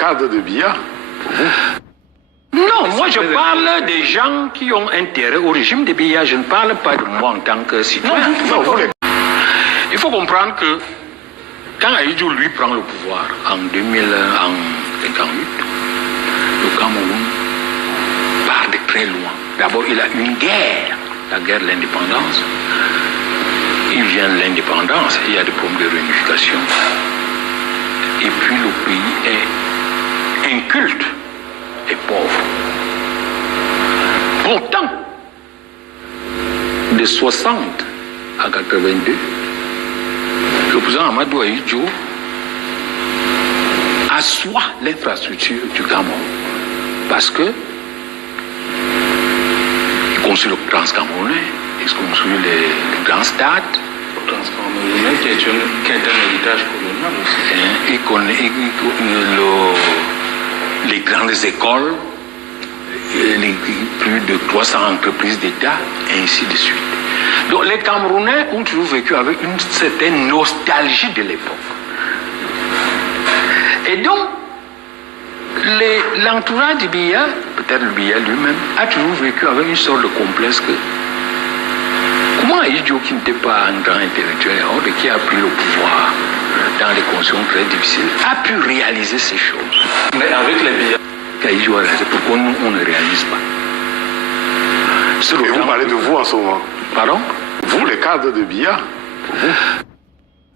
cadres de Biya. Non, moi je parle des gens qui ont intérêt au régime de Biya. Je ne parle pas de moi en tant que citoyen. Il faut comprendre que quand Ahidjo lui prend le pouvoir en 1958, le Cameroun part de très loin. D'abord, il a une guerre, la guerre de l'indépendance. Il vient de l'indépendance, il y a des problèmes de réunification. Et puis le pays est inculte et pauvre. Pourtant, de 60 à 82, le président Amadou Ahidjo assoit l'infrastructure du Cameroun parce que il construit le Trans-Camerounais, il construit les grands stades. Le Trans-Camerounais qui est un héritage colonial aussi. Il connaît les grandes écoles, plus de 300 entreprises d'État, et ainsi de suite. Donc les Camerounais ont toujours vécu avec une certaine nostalgie de l'époque. Et donc, l'entourage du Biya, peut-être le Biya lui-même, a toujours vécu avec une sorte de complexe que comment Ahidjo, qui n'était pas un grand intellectuel, qui a pris le pouvoir dans des conditions très difficiles, a pu réaliser ces choses. Mais avec les Biya qu'Ahidjo a réalisé, pourquoi nous, on ne réalise pas? Et vous parlez de vous en ce moment? Pardon? Vous, les cadres de Biya?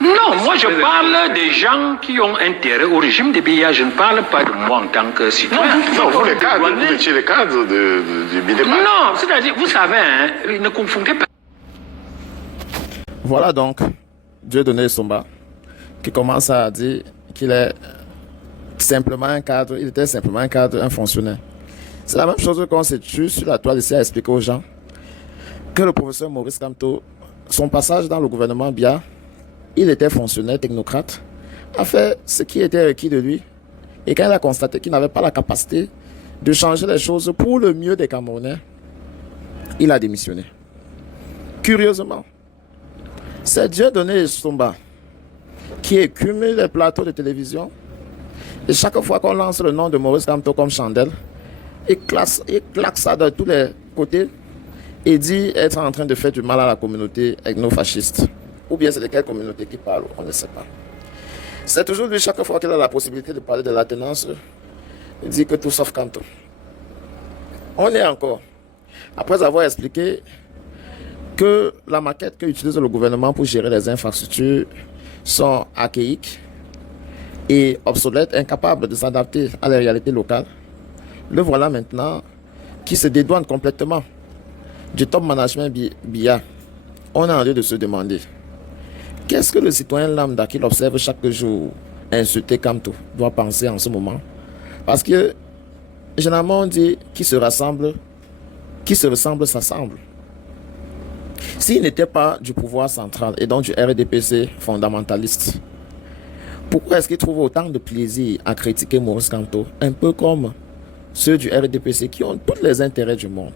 Non, moi je parle des gens qui ont intérêt au régime de Biya. Je ne parle pas de moi en tant que citoyen. Non, vous les cadres, vous étiez les cadres du Bidépa. Non, c'est-à-dire, vous savez, ne confondez pas. Voilà donc Dieudonné Somba qui commence à dire qu'il est simplement un cadre, il était simplement un cadre, un fonctionnaire. C'est la même chose qu'on s'est tué sur la toile ici à expliquer aux gens que le professeur Maurice Kamto, son passage dans le gouvernement Biya, il était fonctionnaire, technocrate, a fait ce qui était requis de lui. Et quand il a constaté qu'il n'avait pas la capacité de changer les choses pour le mieux des Camerounais, il a démissionné. Curieusement, c'est Dieudonné Somba qui écume les plateaux de télévision. Et chaque fois qu'on lance le nom de Maurice Kamto comme chandelle, il claque ça de tous les côtés et dit être en train de faire du mal à la communauté ethno-fasciste. Ou bien c'est de quelle communauté qui parle, on ne sait pas. C'est toujours lui, chaque fois qu'il a la possibilité de parler de l'alternance, il dit que tout sauf Kamto. On est encore, après avoir expliqué que la maquette qu'utilise le gouvernement pour gérer les infrastructures sont archaïques et obsolètes, incapables de s'adapter à la réalité locale, le voilà maintenant qui se dédouane complètement du top management Biya. On a envie de se demander qu'est-ce que le citoyen lambda qui l'observe chaque jour insulter Kamto doit penser en ce moment. Parce que généralement on dit qui se ressemble s'assemble. S'il n'était pas du pouvoir central et donc du RDPC fondamentaliste, pourquoi est-ce qu'il trouve autant de plaisir à critiquer Maurice Kamto, un peu comme ceux du RDPC qui ont tous les intérêts du monde?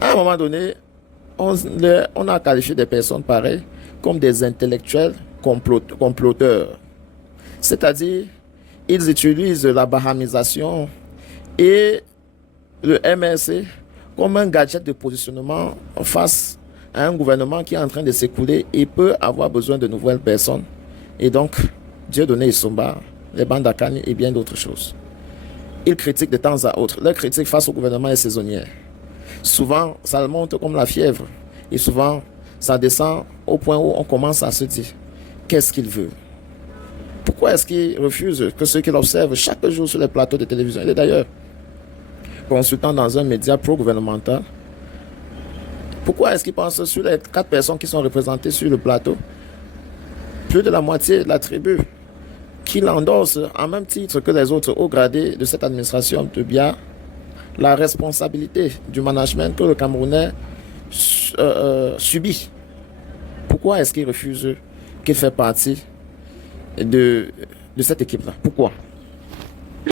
À un moment donné, on a qualifié des personnes pareilles comme des intellectuels comploteurs. C'est-à-dire, ils utilisent la bahamisation et le MRC comme un gadget de positionnement face à un gouvernement qui est en train de s'écouler et peut avoir besoin de nouvelles personnes. Et donc, Dieudonné Somba, les Bandakani et bien d'autres choses. Ils critiquent de temps à autre. Leur critique face au gouvernement est saisonnière. Souvent, ça monte comme la fièvre. Et souvent, ça descend au point où on commence à se dire qu'est-ce qu'il veut. Pourquoi est-ce qu'il refuse que ceux qui l'observent chaque jour sur les plateaux de télévision, il est d'ailleurs consultant dans un média pro-gouvernemental, pourquoi est-ce qu'il pense sur les 4 personnes qui sont représentées sur le plateau, plus de la moitié de la tribu qui l'endosse en même titre que les autres hauts gradés de cette administration de Biya, la responsabilité du management que le Camerounais subit. Pourquoi est-ce qu'il refuse qu'il fait partie de cette équipe-là? Pourquoi?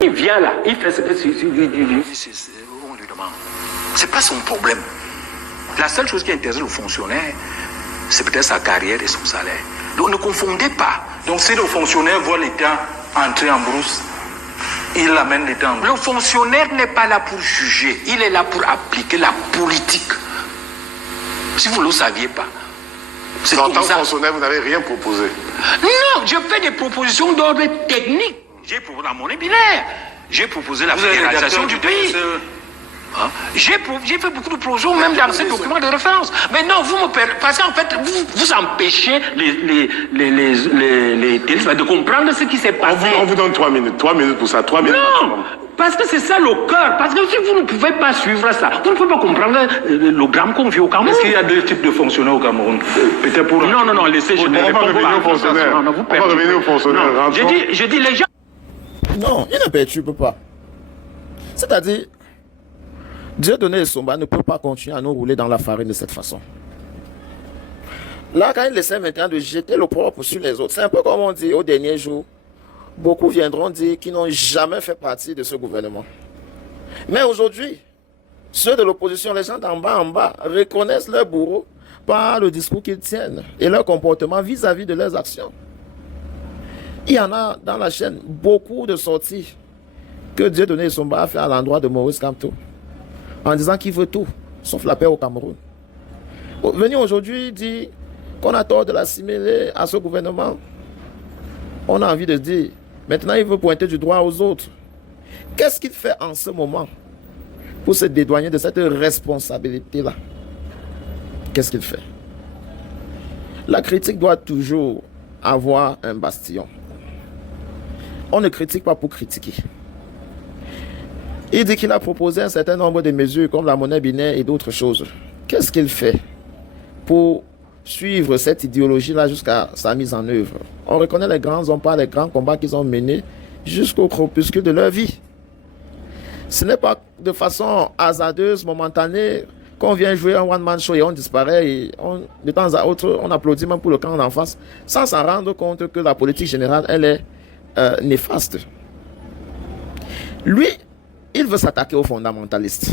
Il vient là, il fait ce que on lui demande. C'est pas son problème. La seule chose qui intéresse le fonctionnaire, c'est peut-être sa carrière et son salaire. Donc ne confondez pas. Donc si le fonctionnaire voit l'État entrer en brousse, Il amène les temps. Le fonctionnaire n'est pas là pour juger, il est là pour appliquer la politique. Si vous ne le saviez pas. C'est En comme tant que ça. fonctionnaire, vous n'avez rien proposé. Non, je fais des propositions d'ordre technique. J'ai proposé la monnaie binaire. J'ai proposé la Vous êtes fédéralisation du rédacteur pays. Hein? J'ai fait beaucoup de projets, même dans ces documents de référence. Mais non, vous me permettez, parce qu'en fait, vous empêchez les téléspectateurs de comprendre ce qui s'est passé. On vous donne 3 minutes. 3 minutes pour ça. 3 minutes. Non, parce que c'est ça le cœur. Parce que si vous ne pouvez pas suivre ça, vous ne pouvez pas comprendre le drame qu'on vit au Cameroun. Est-ce qu'il y a deux types de fonctionnaires au Cameroun? Peut-être pour... Non, laissez, je ne On va réponds revenir pas. aux fonctionnaires. Non, vous On va perturbez. revenir aux fonctionnaires. Non, Rentrons. je dis les gens. Non, il ne perturbe pas. C'est-à-dire, Dieudonné Essomba ne peut pas continuer à nous rouler dans la farine de cette façon. Là, quand il essaie maintenant de jeter le propre sur les autres, c'est un peu comme on dit au dernier jour. Beaucoup viendront dire qu'ils n'ont jamais fait partie de ce gouvernement. Mais aujourd'hui, ceux de l'opposition, les gens d'en bas, reconnaissent leur bourreau par le discours qu'ils tiennent et leur comportement vis-à-vis de leurs actions. Il y en a dans la chaîne beaucoup de sorties que Dieudonné Essomba a fait à l'endroit de Maurice Kamto en disant qu'il veut tout, sauf la paix au Cameroun. Venir aujourd'hui dire qu'on a tort de l'assimiler à ce gouvernement, on a envie de dire, maintenant il veut pointer du doigt aux autres. Qu'est-ce qu'il fait en ce moment pour se dédouaner de cette responsabilité-là? Qu'est-ce qu'il fait? La critique doit toujours avoir un bastion. On ne critique pas pour critiquer. Il dit qu'il a proposé un certain nombre de mesures comme la monnaie binaire et d'autres choses. Qu'est-ce qu'il fait pour suivre cette idéologie-là jusqu'à sa mise en œuvre? On reconnaît les grands hommes par les grands combats qu'ils ont menés jusqu'au crépuscule de leur vie. Ce n'est pas de façon hasardeuse, momentanée, qu'on vient jouer un one-man show et on disparaît et de temps à autre, on applaudit même pour le camp d'en face, sans s'en rendre compte que la politique générale, elle est néfaste. Lui, il veut s'attaquer aux fondamentalistes.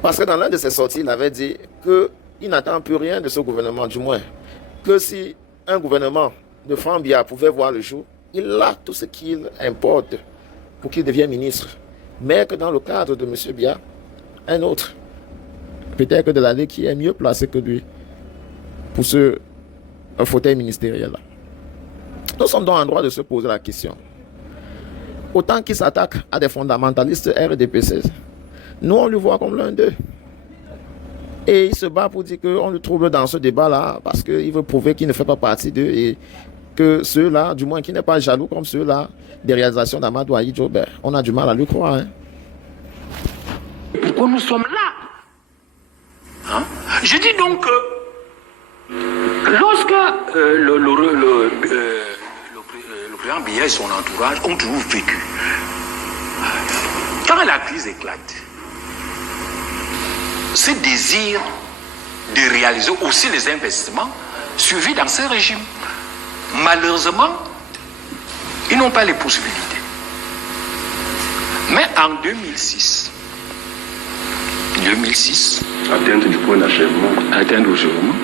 Parce que dans l'un de ses sorties, il avait dit qu'il n'attend plus rien de ce gouvernement, du moins. Que si un gouvernement de Franck Biya pouvait voir le jour, il a tout ce qu'il importe pour qu'il devienne ministre. Mais que dans le cadre de M. Biya, un autre, peut-être que de l'année qui est mieux placé que lui pour un fauteuil ministériel-là. Nous sommes donc en droit de se poser la question. Autant qu'il s'attaque à des fondamentalistes RDPC, nous on le voit comme l'un d'eux. Et il se bat pour dire qu'on le trouble dans ce débat-là parce qu'il veut prouver qu'il ne fait pas partie d'eux et que ceux-là, du moins qui n'est pas jaloux comme ceux-là, des réalisations d'Amadou Ahidjo, ben, on a du mal à lui croire. Hein. Pourquoi nous sommes là? Hein? Je dis donc que lorsque le président Biya et son entourage ont toujours vécu, quand la crise éclate, ce désir de réaliser aussi les investissements suivis dans ce régime, malheureusement, ils n'ont pas les possibilités. Mais en 2006, atteindre du point d'achèvement. Atteindre au chevement.